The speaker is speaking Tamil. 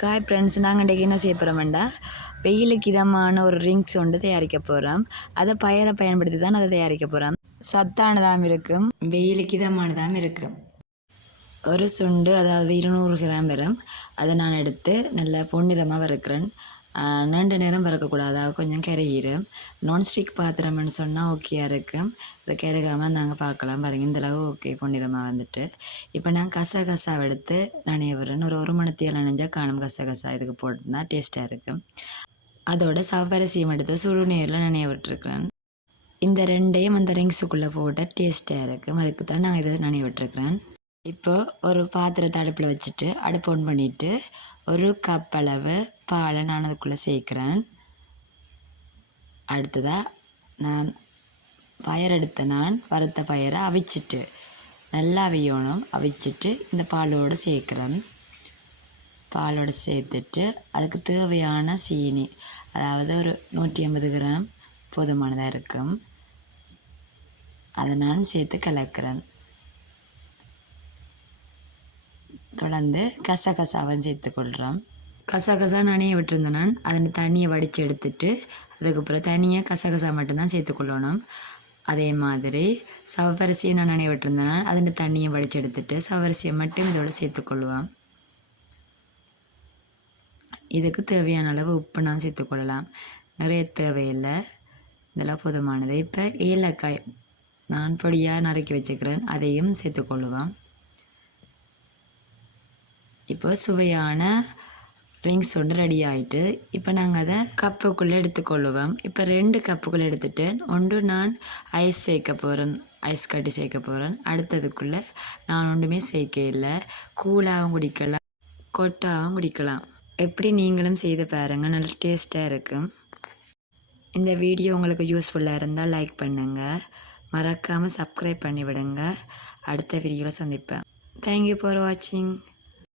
காய் ஃப்ரெண்ட்ஸ் நாங்கள் இன்றைக்கி என்ன செய்ய போகிறோம்டா வெயிலுக்கு இதமான ஒரு ரிங்ஸ் ஒன்று தயாரிக்க போகிறோம். அதை பயன்படுத்தி தான் அதை தயாரிக்க போகிறோம். சத்தானதாகவும் இருக்கும், வெயிலுக்கு இதமானதாகவும் இருக்கும். ஒரு சுண்டு அதாவது 200 கிராம் வரும். அதை நான் எடுத்து நல்லா பொன்னிறமாக வறுக்கிறேன். நீண்ட நேரம் வறுக்கக்கூடாது, அதாவது கொஞ்சம் கரையிடும். நான்ஸ்டிக் பாத்திரம்னு சொன்னால் ஓகேயாக இருக்கும். இதை கருகாமல் நாங்கள் பார்க்கலாம் பாருங்க, இந்தளவு ஓகே பொன்னிறமாக வந்துட்டு. இப்போ நான் கசகசாவை எடுத்து நனைய விடுறேன். ஒரு மணித்தியால் நனைஞ்சால் காணும் கசகசா இதுக்கு போட்டுனா டேஸ்ட்டாக இருக்கும். அதோட சவ்வரிசியும் எடுத்து சுடு நீரில் நனைய விட்டுருக்கிறேன். இந்த ரெண்டையும் அந்த ரிங்ஸுக்குள்ளே போட்டால் டேஸ்ட்டாக இருக்கும். அதுக்கு தான் நான் இதை நனைய விட்டுருக்கிறேன். இப்போ ஒரு பாத்திரத்தை அடுப்பில் வச்சுட்டு அடுப்பு ஆன் பண்ணிவிட்டு ஒரு கப் அளவு பாலை நான் அதுக்குள்ளே சேர்க்குறேன். அடுத்ததாக நான் நான் வறுத்த பயரை அவிச்சிட்டு நல்லா அவியணும். அவிச்சிட்டு இந்த பாலோடு சேர்க்குறேன். பாலோடு சேர்த்துட்டு அதுக்கு தேவையான சீனி, அதாவது ஒரு 150 கிராம் போதுமானதாக இருக்கும். அதை நான் சேர்த்து கலக்கிறேன். தொடர்ந்து கசகசாவும் சேர்த்துக்கொள்கிறோம். கசகசா நனைய விட்டுருந்தேன். நான் அதன் தண்ணியை வடித்து எடுத்துட்டு அதுக்கப்புறம் தனியாக கசகசா மட்டும்தான் சேர்த்துக்கொள்ளணும். அதே மாதிரி சவ்வரிசியை நான் நனைய விட்டுருந்தேன். அதன் தண்ணியை வடித்து எடுத்துட்டு சவ்வரிசியை மட்டும் இதோட சேர்த்துக்கொள்ளுவேன். இதுக்கு தேவையான அளவு உப்பு நான் சேர்த்துக்கொள்ளலாம், நிறைய தேவையில்லை, இதெல்லாம் போதுமானது. இப்போ ஏலக்காய் நான் பொடியாக நறுக்கி வச்சுக்கிறேன், அதையும் சேர்த்துக்கொள்ளுவேன். இப்போ சுவையான ரிங்ஸ் ஒன்று ரெடி ஆகிட்டு இப்போ நாங்கள் அதை கப்புக்குள்ளே எடுத்துக்கொள்ளுவோம். இப்போ 2 கப்புக்குள்ளே எடுத்துகிட்டு ஒன்று நான் ஐஸ் சேர்க்க போகிறேன், ஐஸ் கட்டி சேர்க்க போகிறேன். அடுத்ததுக்குள்ளே நான் ஒன்றுமே சேர்க்க இல்லை, கூலாகவும் குடிக்கலாம், கொட்டாகவும் குடிக்கலாம். எப்படி நீங்களும் செய்து பாருங்கள், நல்ல டேஸ்ட்டாக இருக்கும். இந்த வீடியோ உங்களுக்கு யூஸ்ஃபுல்லாக இருந்தால் லைக் பண்ணுங்கள், மறக்காமல் சப்ஸ்கிரைப் பண்ணி விடுங்க. அடுத்த வீடியோவில் சந்திப்பேன். தேங்க்யூ ஃபார் வாட்சிங்.